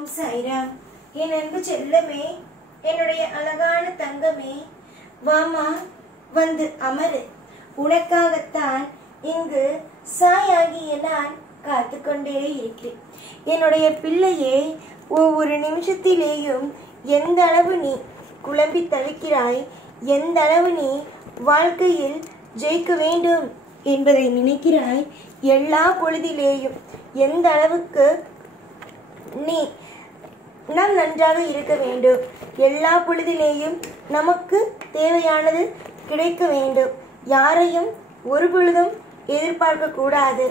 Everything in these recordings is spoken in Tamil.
ஓம் சாய்ராம். என் அன்பு செல்லமே, என்னுடைய அழகான தங்கமே, வாமா வந்து அமரு. உனக்காகத்தான் இங்கு சாயாகிய நான் காத்து கொண்டே இருக்கிறேன். என்னுடைய பிள்ளையே, ஒவ்வொரு நிமிஷத்திலேயும் எந்த அளவு நீ குழம்பி தவிக்கிறாய், எந்த அளவு நீ வாழ்க்கையில் ஜெயிக்க வேண்டும் என்பதை நினைக்கிறாய், எல்லா பொழுதிலேயும் எந்த அளவுக்கு நாம் நன்றாக இருக்க வேண்டும், எல்லா பொழுதிலேயும் நமக்கு தேவையானது கிடைக்க வேண்டும், யாரையும் ஒரு பொழுதும் எதிர்பார்க்க கூடாது,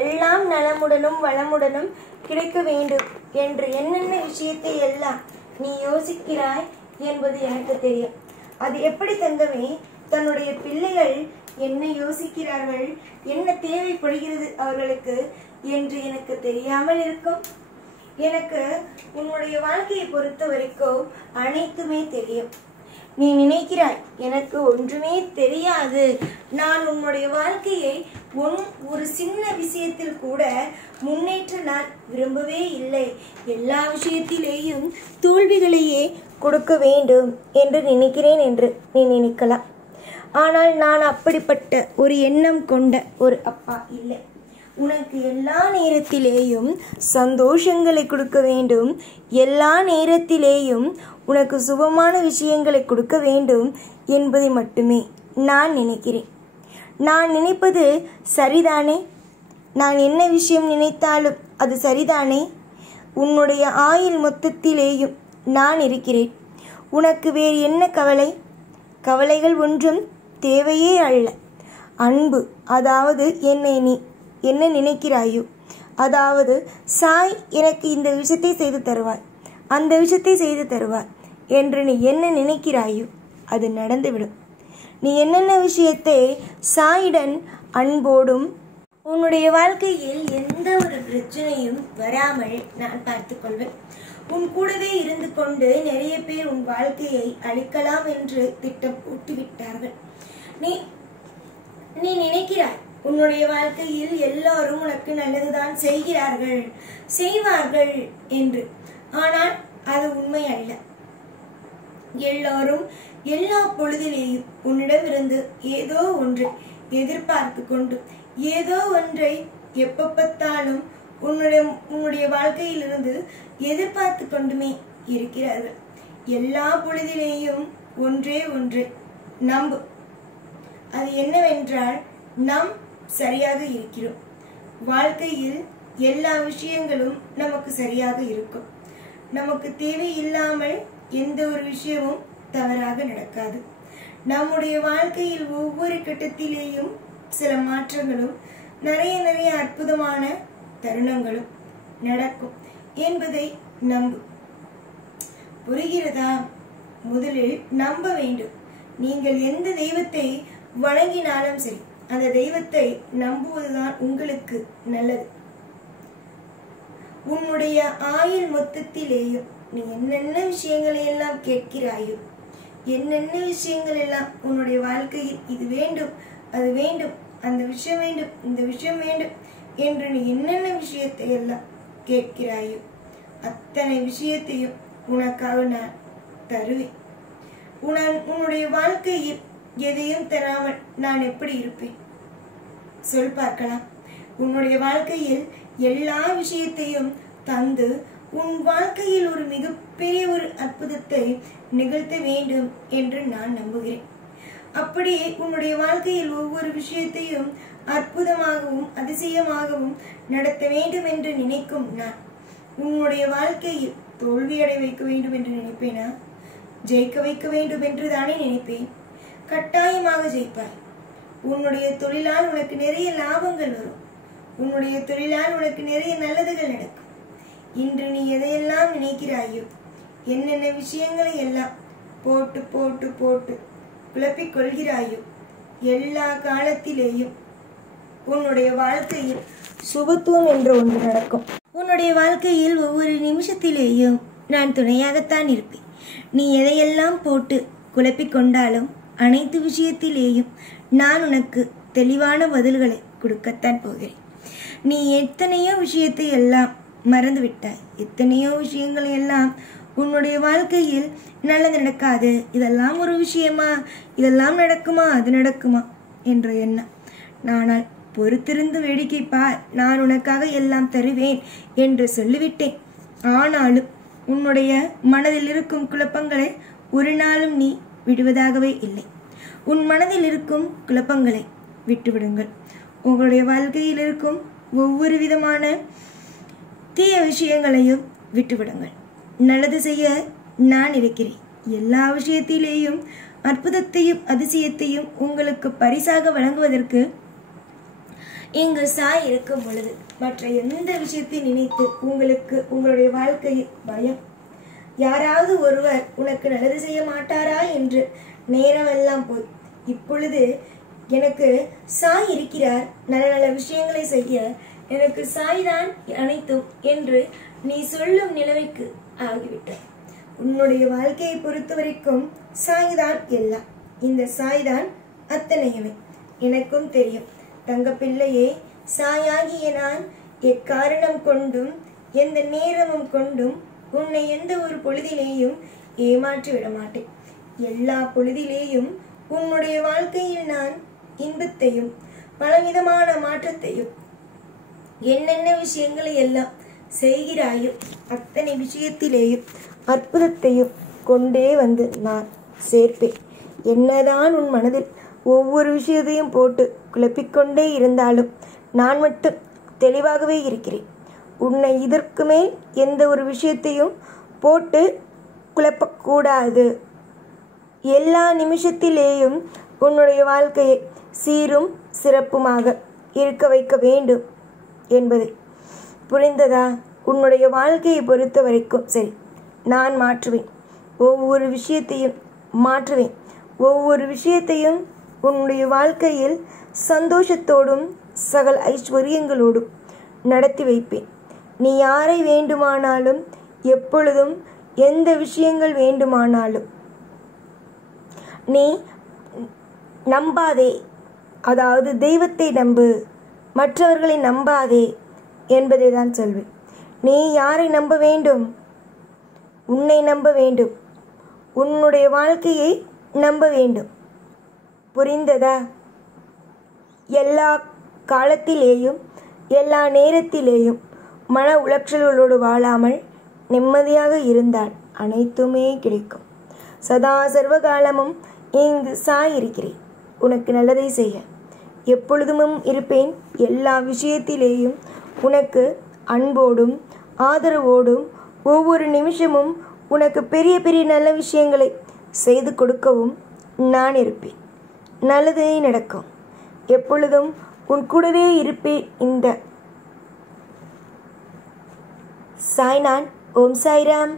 எல்லாம் நலமுடனும் வளமுடனும் கிடைக்க வேண்டும் என்று என்னென்ன விஷயத்தை எல்லாம் நீ யோசிக்கிறாய் என்பது எனக்கு தெரியும். அது எப்படி தங்கமே? தன்னுடைய பிள்ளைகள் என்ன யோசிக்கிறார்கள், என்ன தேவைப்படுகிறது அவர்களுக்கு என்று எனக்கு தெரியாமல் இருக்கும்? எனக்கு உன்னுடைய வாழ்க்கையை பொறுத்த வரைக்கும் அனைத்துமே தெரியும். நீ நினைக்கிறாய் எனக்கு ஒன்றுமே தெரியாது, நான் உன்னுடைய வாழ்க்கையை ஒரு சின்ன விஷயத்தில் கூட முன்னேற்ற நான் விரும்பவே இல்லை, எல்லா விஷயத்திலேயும் தோல்விகளையே கொடுக்க வேண்டும் என்று நினைக்கிறேன் என்று நீ நினைக்கலாம். ஆனால் நான் அப்படிப்பட்ட ஒரு எண்ணம் கொண்ட ஒரு அப்பா இல்லை. உனக்கு எல்லா நேரத்திலேயும் சந்தோஷங்களை கொடுக்க வேண்டும், எல்லா நேரத்திலேயும் உனக்கு சுபமான விஷயங்களை கொடுக்க வேண்டும் என்பதை மட்டுமே நான் நினைக்கிறேன். நான் நினைப்பது சரிதானே? நான் என்ன விஷயம் நினைத்தாலும் அது சரிதானே? உன்னுடைய ஆயுள் மொத்தத்திலேயும் நான் இருக்கிறேன். உனக்கு வேறு என்ன கவலை? கவலைகள் ஒன்றும் தேவையே அல்ல. அன்பு, அதாவது என்னை நீ என்ன நினைக்கிறாயோ, அதாவது சாய் எனக்கு இந்த விஷயத்தை செய்து தருவார், அந்த விஷயத்தை செய்து தருவார் என்று நீ என்ன நினைக்கிறாயோ அது நடந்துவிடும். நீ என்னென்ன விஷயத்தை சாயுடன் அன்போடும் உன்னுடைய வாழ்க்கையில் எந்த ஒரு பிரச்சனையும் வராமல் நான் பார்த்துக்கொள்வேன். உன் கூடவே இருந்து கொண்டு நிறைய பேர் உன் வாழ்க்கையை அழிக்கலாம் என்று திட்டம் போட்டுவிட்டார்கள். நீ நினைக்கிறாய் உன்னுடைய வாழ்க்கையில் எல்லாரும் உனக்கு நல்லதுதான் செய்வார்கள் என்று. ஆனால் அது உண்மை அல்ல. எல்லாரும் எல்லா பொழுதிலேயும் உன்னிடமிருந்து ஏதோ ஒன்றை எதிர்பார்த்து கொண்டு, ஏதோ ஒன்றை எப்ப பார்த்தாலும் உன்னுடைய வாழ்க்கையிலிருந்து எதிர்பார்த்து கொண்டுமே இருக்கிறார்கள். எல்லா பொழுதிலேயும் ஒன்றே ஒன்றை நம்பு. அது என்னவென்றால், நாம் சரியாக இருக்கிறோம். வாழ்க்கையில் எல்லா விஷயங்களும் நமக்கு சரியாக இருக்கும். நமக்கு தேவையில்லாமல் எந்த ஒரு விஷயமும் தவறாக நடக்காது. நம்முடைய வாழ்க்கையில் ஒவ்வொரு கட்டத்திலேயும் சில மாற்றங்களும் நிறைய அற்புதமான தருணங்களும் நடக்கும் என்பதை நம்பு. புரிகிறதா? முதலில் நம்ப வேண்டும். நீங்கள் எந்த தெய்வத்தை வணங்கினாலும் சரி, அந்த தெய்வத்தை நம்புவதுதான் உங்களுக்கு நல்லது. உன்னுடைய ஆயுள் மொத்தத்திலேயும் நீ என்னென்ன விஷயங்களை எல்லாம் கேட்கிறாயோ, என்னென்ன விஷயங்கள் எல்லாம் உன்னுடைய வாழ்க்கையில் இது வேண்டும், அது வேண்டும், அந்த விஷயம் வேண்டும், இந்த விஷயம் வேண்டும் என்று நீ என்னென்ன விஷயத்தை எல்லாம் கேட்கிறாயோ அத்தனை விஷயத்தையும் உனக்காக நான் தருவேன். உன்னுடைய வாழ்க்கையில் எதையும் தராமல் நான் எப்படி இருப்பேன் சொல் பார்க்கலாம். உன்னுடைய வாழ்க்கையில் எல்லா விஷயத்தையும் தந்து உன் வாழ்க்கையில் ஒரு மிகப்பெரிய ஒரு அற்புதத்தை நிகழ்த்த வேண்டும் என்று நான் நம்புகிறேன். அப்படியே உன்னுடைய வாழ்க்கையில் ஒவ்வொரு விஷயத்தையும் அற்புதமாகவும் அதிசயமாகவும் நடத்த வேண்டும் என்று நினைக்கும் நான் உன்னுடைய வாழ்க்கையில் தோல்வியடை வைக்க வேண்டும் என்று நினைப்பேனா? ஜெயிக்க வைக்க வேண்டும் என்று தானே நினைப்பேன். கட்டாயமாக ஜெயிப்பாய். உன்னுடைய தொழிலால் உனக்கு நிறைய லாபங்கள் வரும். உன்னுடைய தொழிலால் உனக்கு நிறைய நல்லதுகள் நடக்கும். இன்று நீ எதையெல்லாம் நினைக்கிறாயோ, என்னென்ன விஷயங்களை எல்லாம் போட்டு போட்டு போட்டு குழப்பிக் கொள்கிறாயோ, எல்லா காலத்திலேயும் உன்னுடைய வாழ்க்கையில் சுபத்துவம் என்று ஒன்று நடக்கும். உன்னுடைய வாழ்க்கையில் ஒவ்வொரு நிமிஷத்திலேயும் நான் துணையாகத்தான் இருப்பேன். நீ எதையெல்லாம் போட்டு குழப்பிக் கொண்டாலும் அனைத்து விஷயத்திலேயும் நான் உனக்கு தெளிவான பதில்களை கொடுக்கத்தான் போகிறேன். நீ எத்தனையோ விஷயத்தை எல்லாம் மறந்துவிட்டாய். எத்தனையோ விஷயங்கள் எல்லாம் உன்னுடைய வாழ்க்கையில் நல்லது நடக்காது. இதெல்லாம் ஒரு விஷயமா, இதெல்லாம் நடக்குமா, அது நடக்குமா என்ற எண்ணம். ஆனால் பொறுத்திருந்து வேடிக்கை பார், நான் உனக்காக எல்லாம் தருவேன் என்று சொல்லிவிட்டேன். ஆனாலும் உன்னுடைய மனதில் இருக்கும் குழப்பங்களை ஒரு நாளும் நீ விடுவதாகவே இல்லை. உன் மனதில் இருக்கும் குழப்பங்களை விட்டுவிடுங்கள். உங்களுடைய வாழ்க்கையில் இருக்கும் ஒவ்வொரு விதமான தீய விஷயங்களையும் விட்டுவிடுங்கள். நல்லது செய்ய நான் இருக்கிறேன். எல்லா விஷயத்திலேயும் அற்புதத்தையும் அதிசயத்தையும் உங்களுக்கு பரிசாக வழங்குவதற்கு இங்கு சாய் இருக்கும் பொழுது மற்ற எந்த விஷயத்தை நினைத்து உங்களுக்கு உங்களுடைய வாழ்க்கையில் பயம், யாராவது ஒருவர் உனக்கு நல்லது செய்ய மாட்டாரா என்று நேரமெல்லாம் போய் இப்பொழுது எனக்கு சாய் இருக்கிறார், நல்ல நல்ல விஷயங்களை செய்ய எனக்கு சாய் தான் அனைத்தும் என்று நீ சொல்லும் நிலைமைக்கு ஆகிவிட்டார். உன்னுடைய வாழ்க்கையை பொறுத்த வரைக்கும் சாய்தான் எல்லாம். இந்த சாய்தான் அத்தனையுமே. எனக்கும் தெரியும் தங்க பிள்ளையே, சாயாகிய நான் எக்காரணம் கொண்டும் எந்த நேரமும் கொண்டும் உன்னை எந்த ஒரு பொழுதிலேயும் ஏமாற்றி விட மாட்டேன். எல்லா பொழுதிலேயும் உன்னுடைய வாழ்க்கையில் நான் இன்பத்தையும் பலவிதமான மாற்றத்தையும் என்னென்ன விஷயங்களை எல்லாம் செய்கிறாயோ அத்தனை விஷயத்திலேயும் அற்புதத்தையும் கொண்டே வந்து நான் சேர்ப்பேன். என்னதான் உன் மனதில் ஒவ்வொரு விஷயத்தையும் போட்டு குழப்பிக்கொண்டே இருந்தாலும் நான் மட்டும் தெளிவாகவே இருக்கிறேன். உன்னை இதற்கு மேல் எந்த ஒரு விஷயத்தையும் போட்டு குழப்பக்கூடாது. எல்லா நிமிஷத்திலேயும் உன்னுடைய வாழ்க்கையை சீரும் சிறப்புமாக இருக்க வைக்க வேண்டும் என்பதை புரிந்ததா? உன்னுடைய வாழ்க்கையை பொறுத்த வரைக்கும் சரி, நான் மாற்றுவேன். ஒவ்வொரு விஷயத்தையும் மாற்றுவேன். ஒவ்வொரு விஷயத்தையும் உன்னுடைய வாழ்க்கையில் சந்தோஷத்தோடும் சகல ஐஸ்வர்யங்களோடும் நடத்தி வைப்பேன். நீ யாரை வேண்டுமானாலும் எப்பொழுதும் எந்த விஷயங்கள் வேண்டுமானாலும் நீ நம்பாதே, அதாவது தெய்வத்தை நம்பு, மற்றவர்களை நம்பாதே என்பதை தான் சொல்வேன். நீ யாரை நம்ப வேண்டும்? உன்னை நம்ப வேண்டும். உன்னுடைய வாழ்க்கையை நம்ப வேண்டும். புரிந்ததா? எல்லா காலத்திலேயும் எல்லா நேரத்திலேயும் மன உளைச்சல்களோடு வாழாமல் நிம்மதியாக இருந்தால் அனைத்துமே கிடைக்கும். சதா சர்வகாலமும் இங்கு சாய் இருக்கிறேன் உனக்கு நல்லதை செய்ய. எப்பொழுதும் இருப்பேன். எல்லா விஷயத்திலேயும் உனக்கு அன்போடும் ஆதரவோடும் ஒவ்வொரு நிமிஷமும் உனக்கு பெரிய பெரிய நல்ல விஷயங்களை செய்து கொடுக்கவும் நான் இருப்பேன். நல்லதே நடக்கும். எப்பொழுதும் உன் கூடவே இருப்பேன். இந்த சாய்நான். ஓம் சாய்ராம்.